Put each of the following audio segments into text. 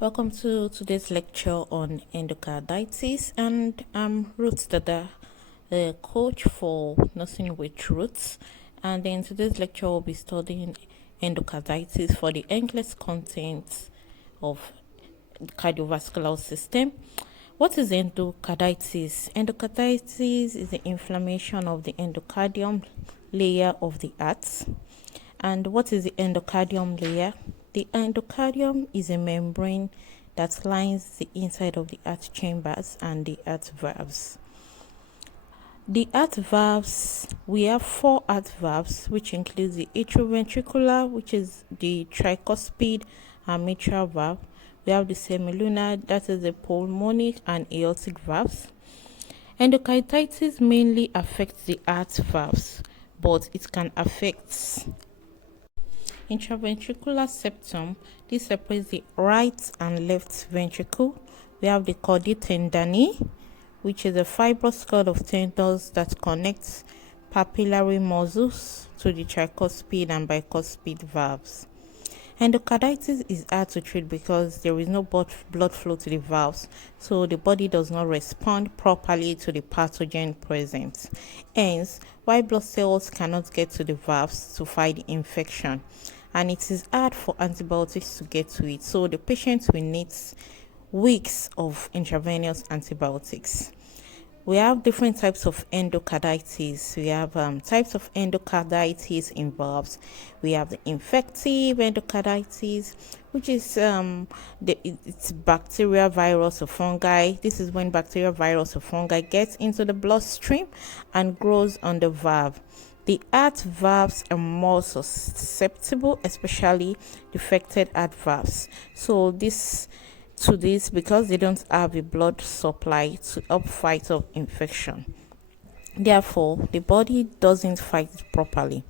Welcome to today's lecture on endocarditis, and I'm Ruth Dada, the coach for Nursing with Roots. And in today's lecture, we'll be studying endocarditis for the NCLEX content of the cardiovascular system. What is endocarditis? Endocarditis is the inflammation of the endocardium layer of the heart. And what is the endocardium layer? The endocardium is a membrane that lines the inside of the heart chambers and the heart valves. The heart valves, we have 4 heart valves, which includes the atrioventricular, which is the tricuspid and mitral valve. We have the semilunar, that is the pulmonic and aortic valves. Endocarditis mainly affects the heart valves, but it can affect intraventricular septum. This separates the right and left ventricle. We have the chordae tendineae, which is a fibrous cord of tendons that connects papillary muscles to the tricuspid and bicuspid valves. Endocarditis is hard to treat because there is no blood flow to the valves, so the body does not respond properly to the pathogen present. Hence, white blood cells cannot get to the valves to fight the infection, and it is hard for antibiotics to get to it, so the patient will need weeks of intravenous antibiotics. We have different types of endocarditis. We have types of endocarditis involves. We have the infective endocarditis, which is it's bacteria, virus, or fungi. This is when bacteria, virus, or fungi gets into the bloodstream and grows on the valve. The heart valves are more susceptible, especially defected heart valves. So this because they don't have a blood supply to help fight off infection. Therefore, the body doesn't fight it properly.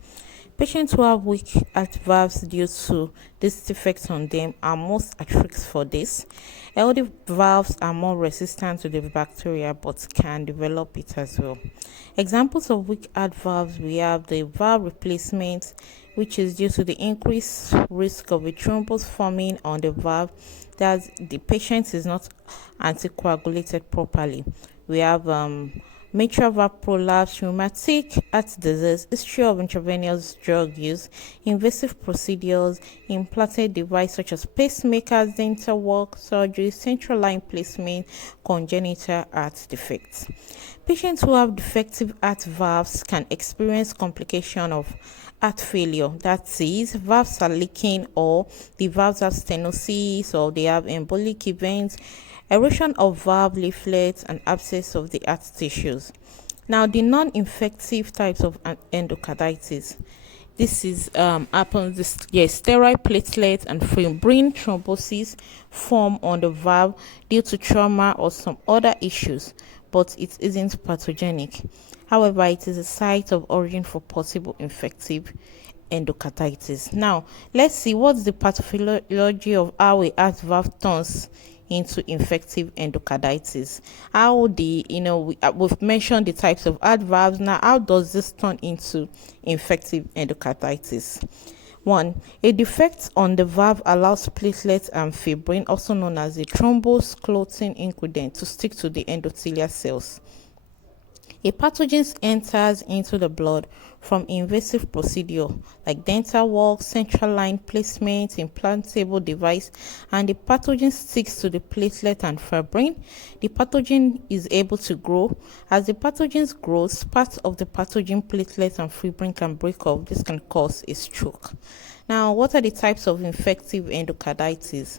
Patients who have weak heart valves due to this defect on them are most at risk for this. Healthy valves are more resistant to the bacteria but can develop it as well. Examples of weak heart valves: we have the valve replacement, which is due to the increased risk of a thrombus forming on the valve that the patient is not anticoagulated properly. We have mitral valve prolapse, rheumatic heart disease, history of intravenous drug use, invasive procedures, implanted device such as pacemakers, dental work, surgery, central line placement, congenital heart defects. Patients who have defective heart valves can experience complication of heart failure. That is, valves are leaking, or the valves have stenosis, or they have embolic events, erosion of valve leaflets, and abscess of the heart tissues. Now, the non-infective types of endocarditis. This is happens. Steroid platelets and fibrin thrombosis form on the valve due to trauma or some other issues, but it isn't pathogenic. However, it is a site of origin for possible infective endocarditis. Now, let's see what's the pathophysiology of how a heart valve turns into infective endocarditis. How we've mentioned the types of heart valves. Now, how does this turn into infective endocarditis? 1. A defect on the valve allows platelets and fibrin, also known as the thrombus clotting ingredient, to stick to the endothelial cells. A pathogen enters into the blood from invasive procedure like dental work, central line placement, implantable device, and the pathogen sticks to the platelet and fibrin. The pathogen is able to grow. As the pathogen grows, parts of the pathogen platelet and fibrin can break off. This can cause a stroke. Now, what are the types of infective endocarditis?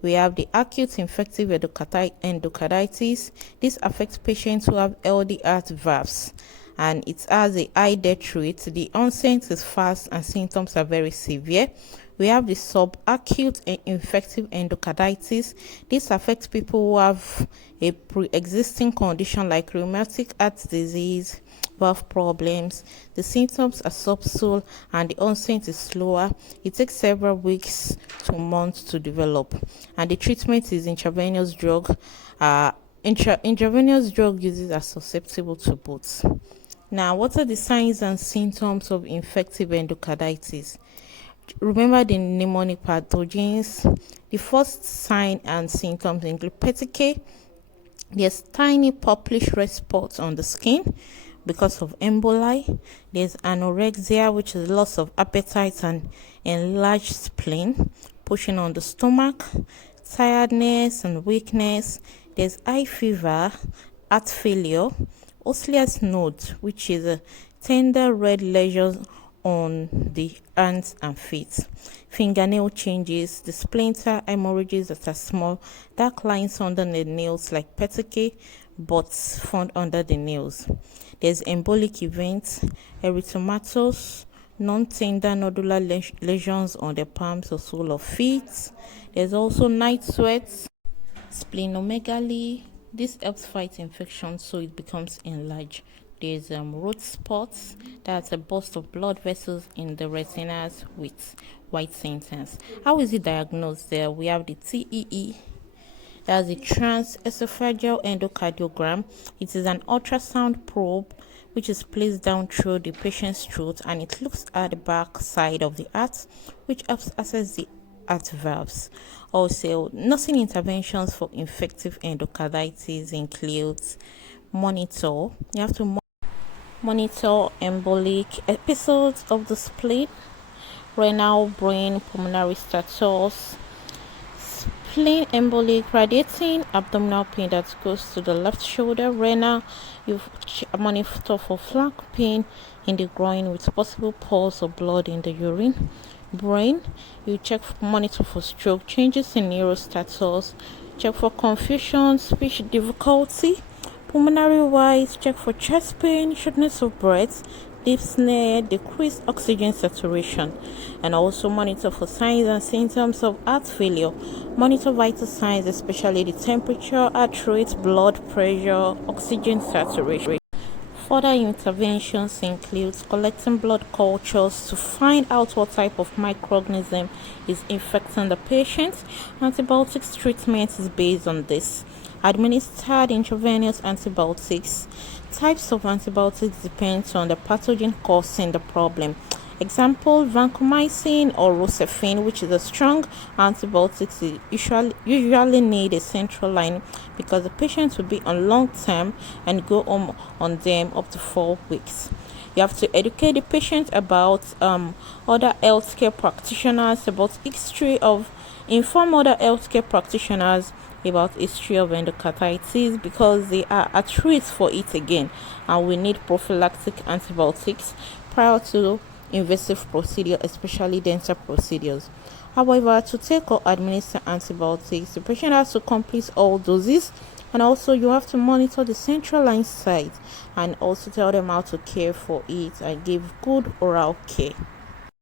We have the acute infective endocarditis. This affects patients who have healthy heart valves, and it has a high death rate. The onset is fast and symptoms are very severe. We have the subacute infective endocarditis. This affects people who have a pre-existing condition like rheumatic heart disease, valve problems. The symptoms are subtle and the onset is slower. It takes several weeks to months to develop, and the treatment is intravenous drug. Intravenous drug uses are susceptible to both. Now, what are the signs and symptoms of infective endocarditis? Remember the pneumonic pathogens. The first sign and symptoms include petechiae. There's tiny purplish red spots on the skin because of emboli. There's anorexia, which is loss of appetite and enlarged spleen, pushing on the stomach, tiredness and weakness. There's eye fever, heart failure, osseous nodes, which is a tender red lesions on the hands and feet, fingernail changes, the splinter hemorrhages that are small, dark lines under the nails like petechiae but found under the nails. There's embolic events, erythematous, non-tender nodular lesions on the palms or sole of feet. There's also night sweats, splenomegaly. This helps fight infection so it becomes enlarged. There's road spots, that's a burst of blood vessels in the retinas with white centers. How is it diagnosed? There we have the TEE, that's the transesophageal endocardiogram. It is an ultrasound probe which is placed down through the patient's throat, and it looks at the back side of the heart, which helps assess the heart valves. Also, nursing interventions for infective endocarditis includes monitor. You have to monitor embolic episodes of the spleen, renal, brain, pulmonary status, spleen embolic radiating abdominal pain that goes to the left shoulder, renal. You monitor for flank pain in the groin with possible pulse of blood in the urine. Brain, you monitor for stroke, changes in neurostatus, check for confusion, speech difficulty. Pulmonary wise, check for chest pain, shortness of breath, dyspnea, decreased oxygen saturation, and also monitor for signs and symptoms of heart failure. Monitor vital signs, especially the temperature, heart rate, blood pressure, oxygen saturation. Further interventions include collecting blood cultures to find out what type of microorganism is infecting the patient. Antibiotics treatment is based on this. Administered intravenous antibiotics. Types of antibiotics depends on the pathogen causing the problem. Example, vancomycin or rocephin, which is a strong antibiotic, usually need a central line because the patient will be on long term and go on them up to 4 weeks. You have to educate the patient about other healthcare practitioners, about inform other healthcare practitioners about history of endocarditis because they are at risk for it again, and we need prophylactic antibiotics prior to invasive procedure, especially dental procedures. However, to take or administer antibiotics, the patient has to complete all doses, and also you have to monitor the central line site and also tell them how to care for it and give good oral care.